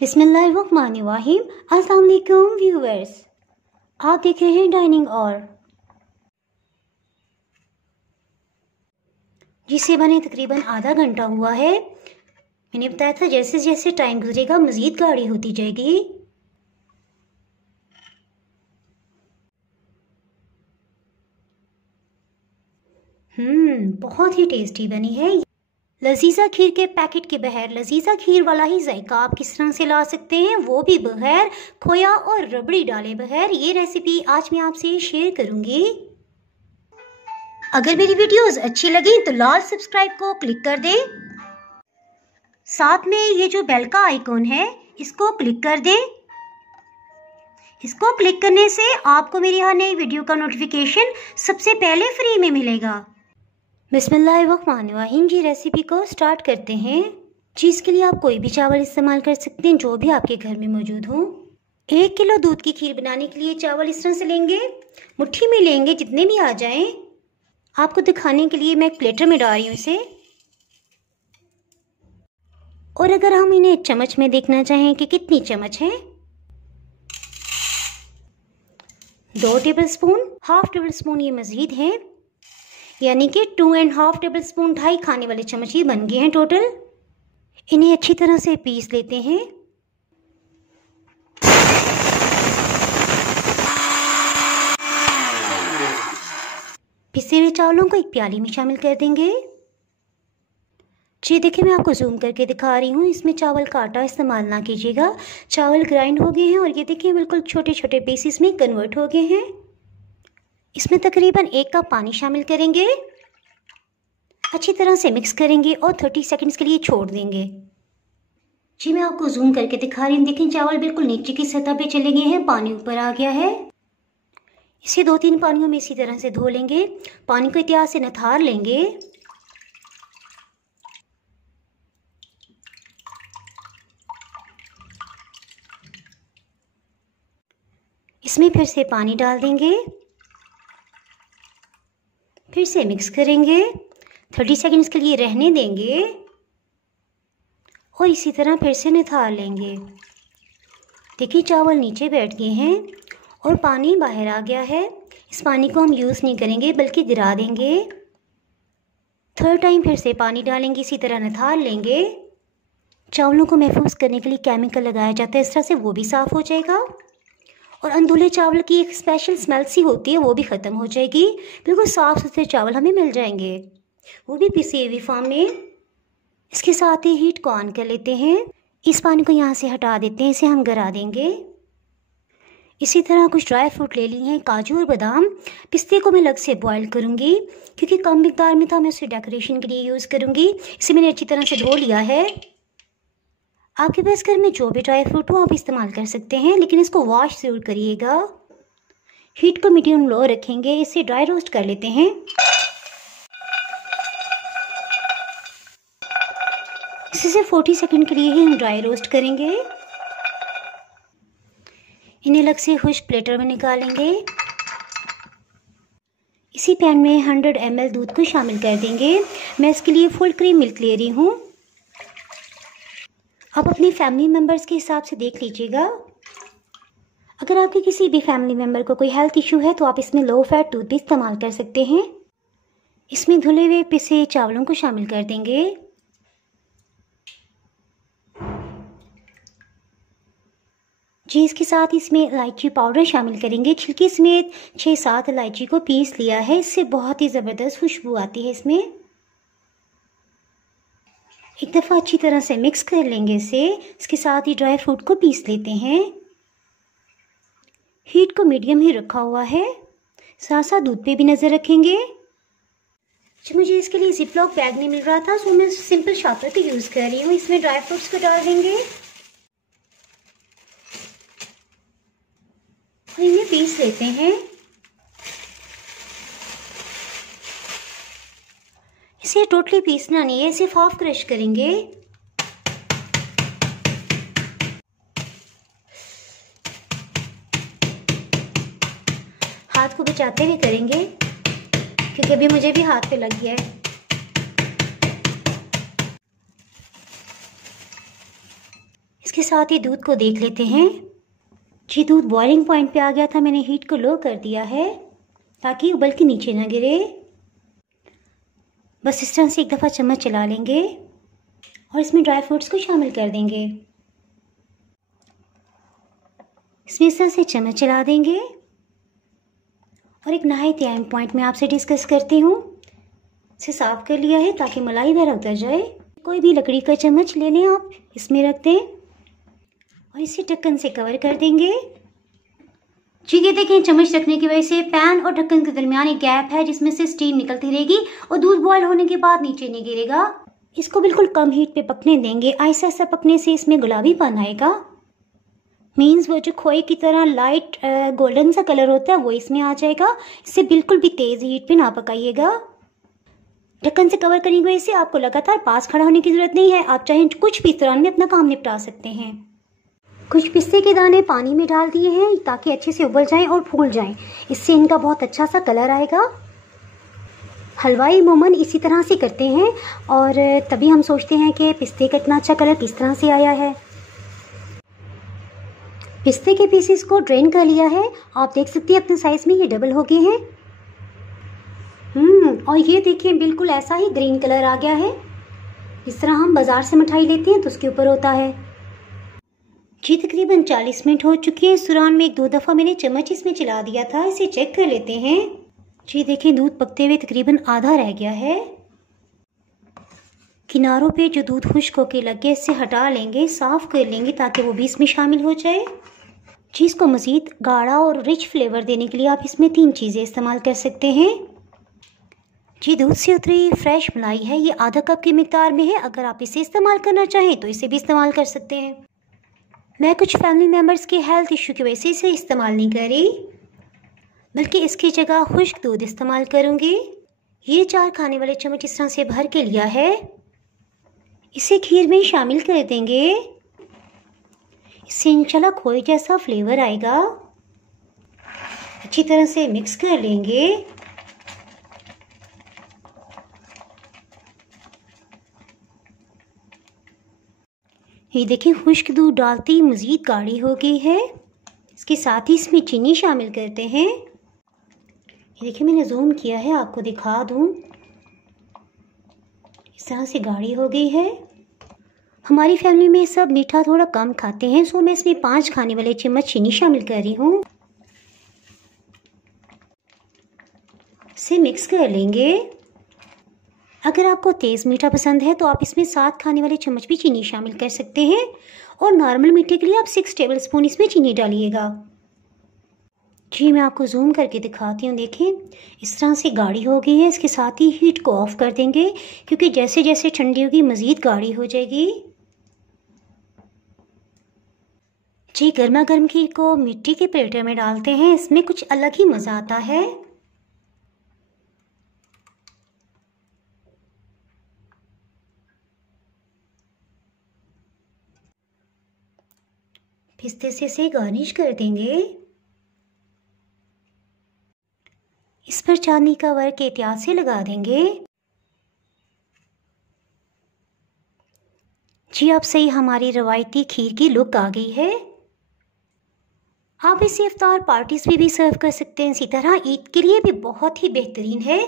बिस्मिल्लाहिर्रहमानिर्रहीम। अस्सलाम वालेकुम व्यूअर्स, आप देख रहे हैं डाइनिंग और जिसे बने तकरीबन आधा घंटा हुआ है। मैंने बताया था जैसे जैसे टाइम गुजरेगा मज़ीद गाढ़ी होती जाएगी। बहुत ही टेस्टी बनी है। लजीज़ा खीर के पैकेट के बगैर लजीज़ा खीर वाला ही जायका आप किस तरह से ला सकते हैं, वो भी बगैर खोया और रबड़ी डाले बगैर, ये रेसिपी आज मैं आपसे शेयर करूंगी। अगर मेरी वीडियोस अच्छी लगी तो लाल सब्सक्राइब को क्लिक कर दें। साथ में ये जो बेल का आइकॉन है इसको क्लिक कर दें। इसको क्लिक करने से आपको मेरी हर नई वीडियो का नोटिफिकेशन सबसे पहले फ्री में मिलेगा। बिस्मिल्लाहिर्रहमानिर्रहीम जी, रेसिपी को स्टार्ट करते हैं। जी, इसके लिए आप कोई भी चावल इस्तेमाल कर सकते हैं जो भी आपके घर में मौजूद हो। 1 किलो दूध की खीर बनाने के लिए चावल इस तरह से लेंगे, मुट्ठी में लेंगे जितने भी आ जाएं। आपको दिखाने के लिए मैं एक प्लेटर में डाल रही हूँ इसे। और अगर हम इन्हें चम्मच में देखना चाहें कि कितनी चम्मच है, 2 table spoon, half table spoon ये मज़ीद है, यानी कि 2.5 टेबल स्पून, 2.5 खाने वाले चम्मच ये बन गए हैं टोटल। इन्हें अच्छी तरह से पीस लेते हैं। पिसे हुए चावलों को एक प्याली में शामिल कर देंगे। जी देखिए, मैं आपको जूम करके दिखा रही हूँ, इसमें चावल का आटा इस्तेमाल ना कीजिएगा। चावल ग्राइंड हो गए हैं और ये देखिए बिल्कुल छोटे छोटे पीसेस में कन्वर्ट हो गए हैं। इसमें तकरीबन 1 कप पानी शामिल करेंगे, अच्छी तरह से मिक्स करेंगे और 30 सेकंड्स के लिए छोड़ देंगे। जी मैं आपको जूम करके दिखा रही हूँ, देखिए चावल बिल्कुल नीचे की सतह पे चले गए हैं, पानी ऊपर आ गया है। इसे 2-3 पानियों में इसी तरह से धो लेंगे। पानी को एहतियात से निथार लेंगे। इसमें फिर से पानी डाल देंगे, फिर से मिक्स करेंगे, 30 सेकंड्स के लिए रहने देंगे और इसी तरह फिर से निथार लेंगे। देखिए चावल नीचे बैठ गए हैं और पानी बाहर आ गया है। इस पानी को हम यूज़ नहीं करेंगे बल्कि गिरा देंगे। 3rd टाइम फिर से पानी डालेंगे, इसी तरह निथार लेंगे। चावलों को महफूज करने के लिए केमिकल लगाया जाता है, इस तरह से वो भी साफ़ हो जाएगा और अनधुले चावल की एक स्पेशल स्मेल सी होती है वो भी ख़त्म हो जाएगी। बिल्कुल साफ़ सुथरे चावल हमें मिल जाएंगे, वो भी पिसी हुई फॉर्म में। इसके साथ ही हीट को ऑन कर लेते हैं। इस पानी को यहाँ से हटा देते हैं, इसे हम गिरा देंगे। इसी तरह कुछ ड्राई फ्रूट ले लिए हैं, काजू और बादाम। पिस्ते को मैं अलग से बॉईल करूँगी क्योंकि कम मिकदार में था, मैं उसे डेकोरेशन के लिए यूज़ करूँगी। इसे मैंने अच्छी तरह से धो लिया है। आपके पास घर में जो भी ड्राई फ्रूट हो आप इस्तेमाल कर सकते हैं, लेकिन इसको वॉश ज़रूर करिएगा। हीट को मीडियम लो रखेंगे। इसे ड्राई रोस्ट कर लेते हैं। इसे 40 सेकंड के लिए ही हम ड्राई रोस्ट करेंगे। इन्हें अलग से खुश्क प्लेटर में निकालेंगे। इसी पैन में 100 ml दूध को शामिल कर देंगे। मैं इसके लिए फुल क्रीम मिल्क ले रही हूँ। आप अपनी फैमिली मेम्बर्स के हिसाब से देख लीजिएगा। अगर आपके किसी भी फैमिली मेम्बर को कोई हेल्थ इशू है तो आप इसमें लो फैट दूध भी इस्तेमाल कर सकते हैं। इसमें धुले हुए पिसे चावलों को शामिल कर देंगे। जी इसके साथ इसमें इलायची पाउडर शामिल करेंगे। छिलके समेत 6-7 इलायची को पीस लिया है, इससे बहुत ही ज़बरदस्त खुशबू आती है इसमें। एक दफ़ा अच्छी तरह से मिक्स कर लेंगे इसे। इसके साथ ही ड्राई फ्रूट को पीस लेते हैं। हीट को मीडियम ही रखा हुआ है, साथ साथ दूध पे भी नज़र रखेंगे। जब मुझे इसके लिए जिपलॉक बैग नहीं मिल रहा था तो मैं सिंपल शॉपर का यूज़ कर रही हूँ। इसमें ड्राई फ्रूट्स को डाल देंगे और इन्हें पीस लेते हैं। इसे टोटली पीसना नहीं है, सिर्फ हाफ क्रश करेंगे। हाथ को बचाते हुए करेंगे क्योंकि अभी मुझे भी हाथ पे लग गया है। इसके साथ ही दूध को देख लेते हैं। जी दूध बॉइलिंग पॉइंट पे आ गया था, मैंने हीट को लो कर दिया है ताकि उबल के नीचे ना गिरे। बस इस तरह से एक दफ़ा चम्मच चला लेंगे और इसमें ड्राई फ्रूट्स को शामिल कर देंगे। इसमें इस तरह से चम्मच चला देंगे और एक नहायत अहम पॉइंट मैं आपसे डिस्कस करती हूँ। इसे साफ़ कर लिया है ताकि मलाई वगैरह उतर जाए। कोई भी लकड़ी का चम्मच ले लें आप, इसमें रख दें और इसे ढक्कन से कवर कर देंगे। ठीक है, देखें चम्मच रखने की वजह से पैन और ढक्कन के दरमियान एक गैप है जिसमें से स्टीम निकलती रहेगी और दूध बॉयल होने के बाद नीचे नहीं गिरेगा। इसको बिल्कुल कम हीट पे पकने देंगे। आहिस्ता आहिस्ता पकने से इसमें गुलाबीपन आएगा, मीन्स वो जो खोए की तरह लाइट गोल्डन सा कलर होता है वो इसमें आ जाएगा। इसे बिल्कुल भी तेज़ हीट पे ना पकाइएगा। ढक्कन से कवर करने की वजह से आपको लगातार पास खड़ा होने की ज़रूरत नहीं है। आप चाहें कुछ भी इस दौरान में अपना काम निपटा सकते हैं। कुछ पिस्ते के दाने पानी में डाल दिए हैं ताकि अच्छे से उबल जाएं और फूल जाएं। इससे इनका बहुत अच्छा सा कलर आएगा। हलवाई अमूमन इसी तरह से करते हैं और तभी हम सोचते हैं कि पिस्ते का इतना अच्छा कलर किस तरह से आया है। पिस्ते के पीसेस को ड्रेन कर लिया है। आप देख सकते हैं अपने साइज में ये डबल हो गए हैं। और ये देखिए बिल्कुल ऐसा ही ग्रीन कलर आ गया है। इस तरह हम बाज़ार से मिठाई लेते हैं तो उसके ऊपर होता है। जी तकरीबन 40 मिनट हो चुके हैं। इस दौरान में 1-2 दफ़ा मैंने चम्मच इसमें चला दिया था। इसे चेक कर लेते हैं। जी देखें दूध पकते हुए तकरीबन आधा रह गया है। किनारों पे जो दूध खुश्क होके लग गया इससे हटा लेंगे, साफ़ कर लेंगे ताकि वो भी इसमें शामिल हो जाए। जी इसको मज़ीद गाढ़ा और रिच फ्लेवर देने के लिए आप इसमें 3 चीज़ें इस्तेमाल कर सकते हैं। जी दूध से उतरी फ्रेश मलाई है, ये आधा कप की मिकदार में है। अगर आप इसे इस्तेमाल करना चाहें तो इसे भी इस्तेमाल कर सकते हैं। मैं कुछ फैमिली मेम्बर्स के हेल्थ इशू की वजह से इसे इस्तेमाल नहीं कर रही, बल्कि इसकी जगह खुश्क दूध इस्तेमाल करूँगी। ये 4 खाने वाले चम्मच इस तरह से भर के लिया है। इसे खीर में शामिल कर देंगे। इससे इंशाल्लाह खोए जैसा फ्लेवर आएगा। अच्छी तरह से मिक्स कर लेंगे। ये देखिए खुश्क दूध डालते ही मज़ीद गाढ़ी हो गई है। इसके साथ ही इसमें चीनी शामिल करते हैं। ये देखिए मैंने जूम किया है, आपको दिखा दूँ। इस तरह से गाढ़ी हो गई है। हमारी फैमिली में सब मीठा थोड़ा कम खाते हैं, सो मैं इसमें 5 खाने वाले चम्मच चीनी शामिल कर रही हूँ। इसे मिक्स कर लेंगे। अगर आपको तेज़ मीठा पसंद है तो आप इसमें 7 खाने वाले चम्मच भी चीनी शामिल कर सकते हैं और नॉर्मल मीठे के लिए आप 6 टेबलस्पून इसमें चीनी डालिएगा। जी मैं आपको जूम करके दिखाती हूँ। देखें इस तरह से गाढ़ी हो गई है। इसके साथ ही हीट को ऑफ कर देंगे क्योंकि जैसे जैसे ठंडी होगी मज़ीद गाढ़ी हो जाएगी। जी गर्मा गर्म खीर को मिट्टी के प्लेटर में डालते हैं, इसमें कुछ अलग ही मज़ा आता है। पिस्ते से इसे गार्निश कर देंगे। इस पर चांदी का वर्क एहतियात से लगा देंगे। जी अब सही हमारी रवायती खीर की लुक आ गई है। आप इसे इफ्तार पार्टीज में भी सर्व कर सकते हैं। इसी तरह ईद के लिए भी बहुत ही बेहतरीन है।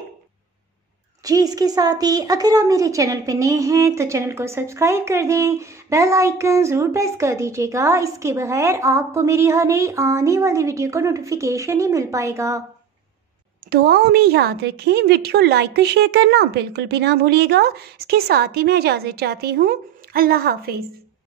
जी इसके साथ ही अगर आप मेरे चैनल पे नए हैं तो चैनल को सब्सक्राइब कर दें, बेल आइकन ज़रूर प्रेस कर दीजिएगा। इसके बगैर आपको मेरी हर नई आने वाली वीडियो का नोटिफिकेशन नहीं मिल पाएगा। दुआओं में याद रखें, वीडियो लाइक और शेयर करना बिल्कुल भी ना भूलिएगा। इसके साथ ही मैं इजाज़त चाहती हूँ। अल्लाह हाफिज़।